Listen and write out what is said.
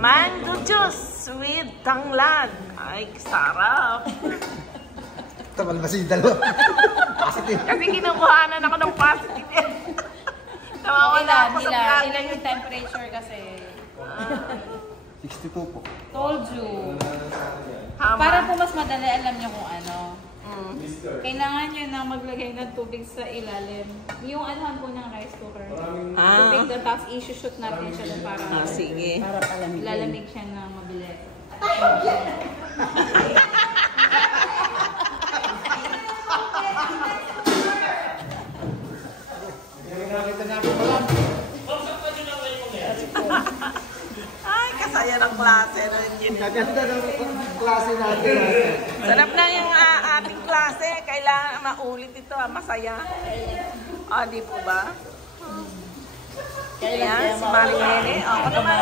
Mango juice with tanglad. Ay, sarap. Tamal ba si dalawa? Positive. Kasi kinukuhanan ako ng positive. Nawawala ako sa vlog. Ilan yung temperature kasi? 62 po. Told you. Hama. Para po mas madali, alam niyo kung ano. Kailangan nyo na maglagay ng tubig sa ilalim. Yung anuhan po ng rice cooker. Tubig na, tapos i-shoot natin siya doon para, Sige. para lalamig siya na mabilis. Ay, kasaya ng klase. Gaganda ng klase natin. Sarap na yung ating klase. Kailangan maulit ito. Masaya. O, di po ba? Ayan, si Maring Nene. O, ako naman.